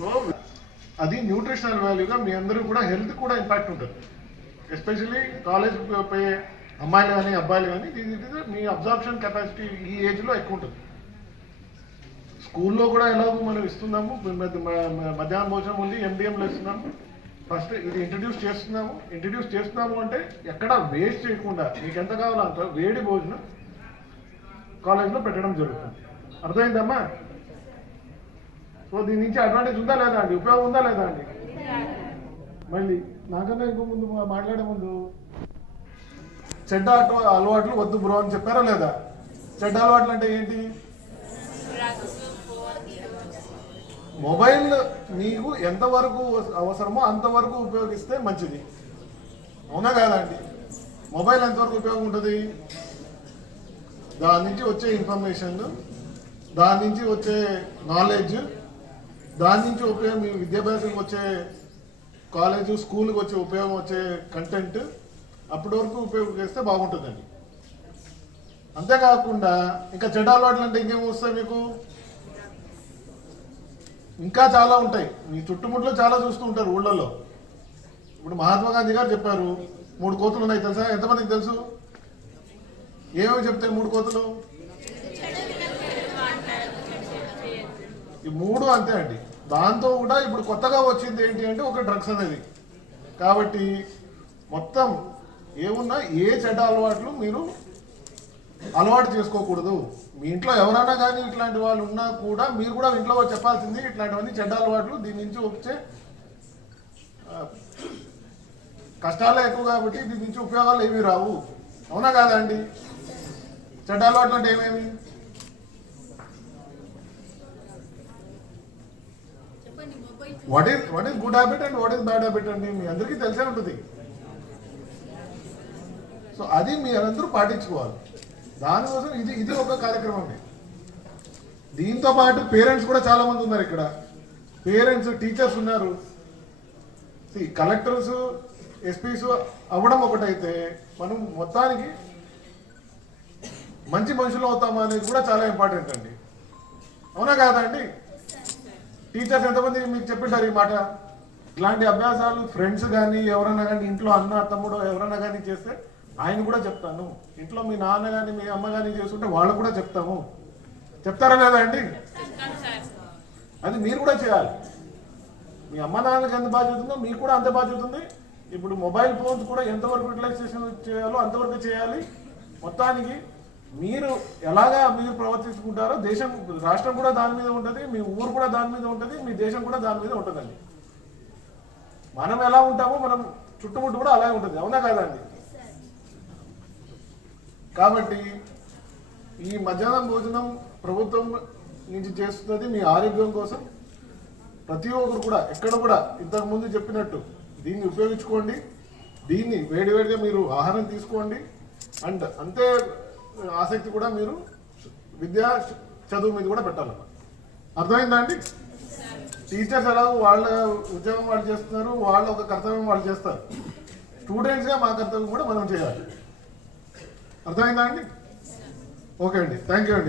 So అది nutritional వాల్యూగా మీ అందరూ కూడా హెల్త్ కూడా ఇంపాక్ట్ ఉంటుంది. ఎస్పెషల్లీ కాలేజ్ పోయే అమ్మాయిలు కానీ అబ్బాయిలు కానీ మీ అబ్జార్ప్షన్ కెపాసిటీ ఈ ఏజ్లో ఎక్కువ ఉంటుంది. స్కూల్లో కూడా ఎలాగో మనం ఇస్తున్నాము, మధ్యాహ్నం భోజనం ఉంది, ఎండిఎంలో ఇస్తున్నాము. ఫస్ట్ ఇది ఇంట్రడ్యూస్ చేస్తున్నాము అంటే ఎక్కడ వేస్ట్ చేయకుండా మీకు ఎంత కావాలో అంత వేడి భోజనం కాలేజ్లో పెట్టడం జరుగుతుంది. అర్థమైందమ్మా? సో దీని నుంచి అడ్వాంటేజ్ ఉందా లేదా అండి, ఉపయోగం ఉందా లేదా అండి? మళ్ళీ నాకన్నా ఇంకో ముందు మాట్లాడే ముందు చెడ్డ అలవాట్లు వద్దు బ్రో అని చెప్పారా లేదా? చెడ్డ అలవాట్లు అంటే ఏంటి? మొబైల్ మీకు ఎంతవరకు అవసరమో అంతవరకు ఉపయోగిస్తే మంచిది, అవునా కాదా అండి? మొబైల్ ఎంతవరకు ఉపయోగం ఉంటుంది? దాని నుంచి వచ్చే ఇన్ఫర్మేషన్, దాని నుంచి వచ్చే నాలెడ్జ్, దాని నుంచి ఉపయోగం మీ విద్యాభ్యాసం వచ్చే కాలేజు స్కూల్కి వచ్చే ఉపయోగం వచ్చే కంటెంట్ అప్పటి వరకు ఉపయోగిస్తే బాగుంటుందండి. అంతేకాకుండా ఇంకా చెడ్డ అలవాట్లు అంటే ఇంకేం వస్తాయి మీకు? ఇంకా చాలా ఉంటాయి. మీ చుట్టుముట్లో చాలా చూస్తూ ఉంటారు ఊళ్ళలో. ఇప్పుడు మహాత్మా గాంధీ గారు చెప్పారు 3 కోతులు ఉన్నాయి తెలుసా? ఎంతమందికి తెలుసు? ఏమేమి చెప్తాయి 3 కోతులు? ఈ 3 అంతే అండి. దాంతో కూడా ఇప్పుడు కొత్తగా వచ్చింది ఏంటి అంటే ఒక డ్రగ్స్ అనేది. కాబట్టి మొత్తం ఏమున్నా ఏ చెడ్డ అలవాట్లు మీరు అలవాటు చేసుకోకూడదు. మీ ఇంట్లో ఎవరైనా కానీ ఇట్లాంటి వాళ్ళు ఉన్నా కూడా మీరు కూడా ఇంట్లో చెప్పాల్సింది ఇట్లాంటివన్నీ చెడ్డ అలవాట్లు, దీని నుంచి వచ్చే కష్టాలే ఎక్కువ కాబట్టి దీని నుంచి ఉపయోగాలు ఏమీ రావు, అవునా కాదా అండి? చెడ్డ అలవాట్లు అంటే ఏమేమి? What is good habit and what is bad habit అండి మీ అందరికీ తెలిసే ఉంటుంది. సో అది మీ అందరూ పాటించుకోవాలి. దానికోసం ఇది ఒక కార్యక్రమం. దీంతో పాటు పేరెంట్స్ కూడా చాలా మంది ఉన్నారు ఇక్కడ. పేరెంట్స్, టీచర్స్ ఉన్నారు. కలెక్టర్స్, ఎస్పీస్ అవ్వడం ఒకటైతే మనం మొత్తానికి మంచి మనుషులు అవుతామా అనేది కూడా చాలా ఇంపార్టెంట్ అండి, అవునా కాదా అండి? టీచర్స్ ఎంతమంది మీకు చెప్పింటారు ఈ మాట? ఇలాంటి అభ్యాసాలు ఫ్రెండ్స్ కానీ ఎవరైనా కానీ ఇంట్లో అన్న తమ్ముడు ఎవరైనా కానీ చేస్తే ఆయన కూడా చెప్తాను, ఇంట్లో మీ నాన్న కానీ మీ అమ్మ కానీ చేస్తుంటే వాళ్ళు కూడా చెప్తాము. చెప్తారా లేదా అండి? అది మీరు కూడా చేయాలి. మీ అమ్మ నాన్నకి ఎంత బాధ్యత ఉందో మీకు కూడా అంతే బాధ్యత ఉంది. ఇప్పుడు మొబైల్ ఫోన్స్ కూడా ఎంతవరకు యూటిలైజేషన్ చేయాలో అంతవరకు చేయాలి. మొత్తానికి మీరు ఎలాగా మీరు ప్రవర్తించుకుంటారో దేశం, రాష్ట్రం కూడా దాని మీద ఉంటుంది, మీ ఊరు కూడా దాని మీద ఉంటుంది, మీ దేశం కూడా దాని మీద ఉంటుందండి. మనం ఎలా ఉంటామో మనం చుట్టుముట్టు కూడా అలాగే ఉంటుంది, అవునా కాదండి? కాబట్టి ఈ మధ్యాహ్నం భోజనం ప్రభుత్వం నుంచి చేస్తున్నది మీ ఆరోగ్యం కోసం. ప్రతి ఒక్కరు కూడా ఎక్కడ కూడా ఇంతకుముందు చెప్పినట్టు దీన్ని ఉపయోగించుకోండి. దీన్ని వేడివేడిగా మీరు ఆహారం తీసుకోండి. అండ్ అంతే ఆసక్తి కూడా మీరు చదువు మీద కూడా పెట్టాలన్నమాట. అర్థమైందా అండి? టీచర్స్ ఎలాగో వాళ్ళ ఉద్యోగం వాళ్ళు చేస్తున్నారు, వాళ్ళ ఒక కర్తవ్యం వాళ్ళు చేస్తారు. స్టూడెంట్స్గా మా కర్తవ్యం కూడా మనం చేయాలి. అర్థమైందా అండి? ఓకే అండి, థ్యాంక్ యూ అండి.